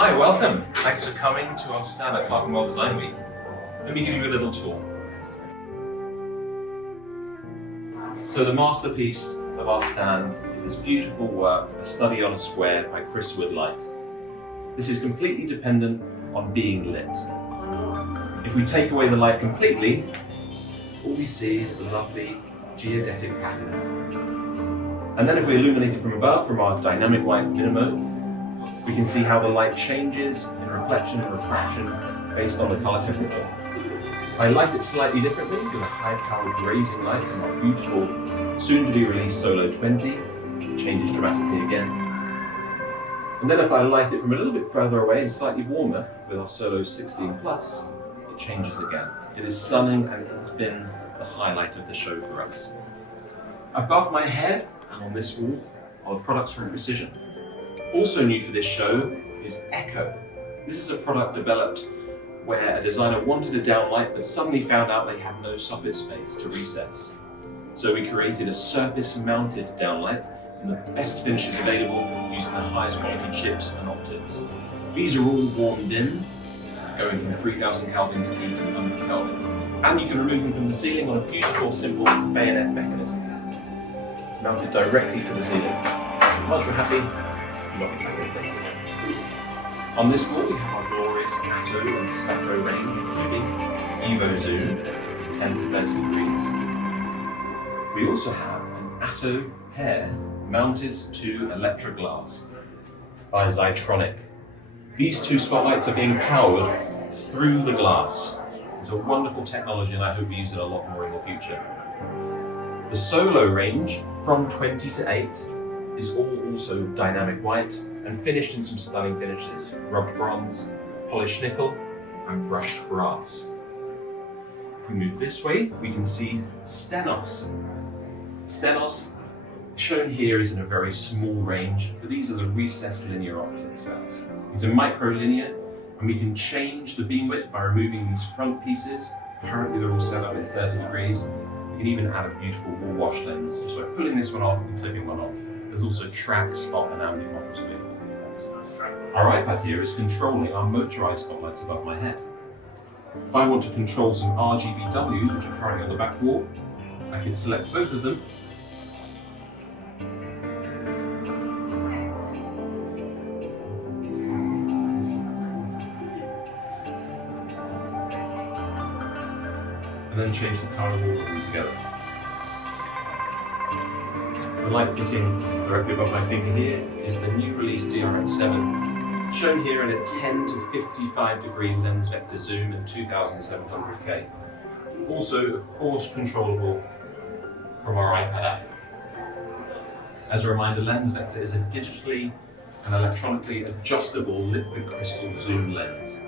Hi, welcome. Thanks for coming to our stand at Clerkenwell Design Week. Let me give you a little tour. So the masterpiece of our stand is this beautiful work, A Study on a Square by Chris Woodlight. This is completely dependent on being lit. If we take away the light completely, all we see is the lovely geodetic pattern. And then if we illuminate it from above, from our dynamic white mode, we can see how the light changes in reflection and refraction based on the color temperature. If I light it slightly differently with a high-powered grazing light from our beautiful, soon-to-be-released Solo 20, it changes dramatically again. And then if I light it from a little bit further away and slightly warmer with our Solo 16 Plus, it changes again. It is stunning and it's been the highlight of the show for us. Above my head and on this wall are the products from Precision. Also new for this show is Echo. This is a product developed where a designer wanted a downlight but suddenly found out they had no soffit space to recess. So we created a surface-mounted downlight in the best finishes available using the highest quality chips and optics. These are all warmed in, going from 3000 Kelvin to 1800 Kelvin. And you can remove them from the ceiling on a beautiful, simple bayonet mechanism, mounted directly to the ceiling. Once you're happy, on this wall we have our glorious Atto and Stacco range, including Evo Zoom, 10 to 30 degrees. We also have an Atto pair mounted to Electroglass by Zytronic. These two spotlights are being powered through the glass. It's a wonderful technology and I hope we use it a lot more in the future. The Solo range from 20 to 8 is all also dynamic white and finished in some stunning finishes: rubbed bronze, polished nickel, and brushed brass. If we move this way, we can see Stenos. Stenos, shown here, is in a very small range, but these are the recessed linear optic sets. These are micro-linear, and we can change the beam width by removing these front pieces. Currently they're all set up at 30 degrees. You can even add a beautiful wall wash lens just by pulling this one off and clipping one off. There's also track, spot, and ambient models available. Our iPad here is controlling our motorized spotlights above my head. If I want to control some RGBWs, which are currently on the back wall, I can select both of them. And then change the color of all of them together. The light fitting directly above my finger here is the new release DRM7, shown here in a 10 to 55 degree lens vector zoom at 2700K. Also, of course, controllable from our iPad app. As a reminder, lens vector is a digitally and electronically adjustable liquid crystal zoom lens.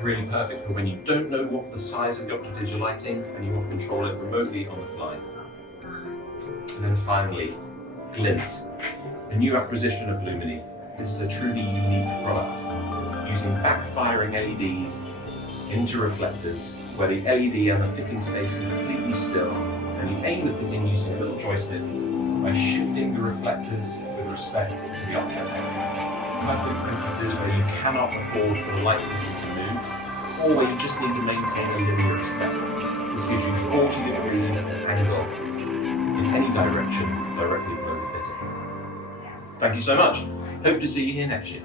Really perfect for when you don't know what the size of the object is you're lighting and you want to control it remotely on the fly. And then finally, Glint, a new acquisition of Lumini. This is a truly unique product, using backfiring LEDs into reflectors, where the LED and the fitting stays completely still, and you aim the fitting using a little joystick by shifting the reflectors with respect to the object. Perfect for instances where you cannot afford for the light fitting to move, or where you just need to maintain a linear aesthetic. This gives you 40 degrees angle in any direction directly below the fitting. Thank you so much. Hope to see you here next year.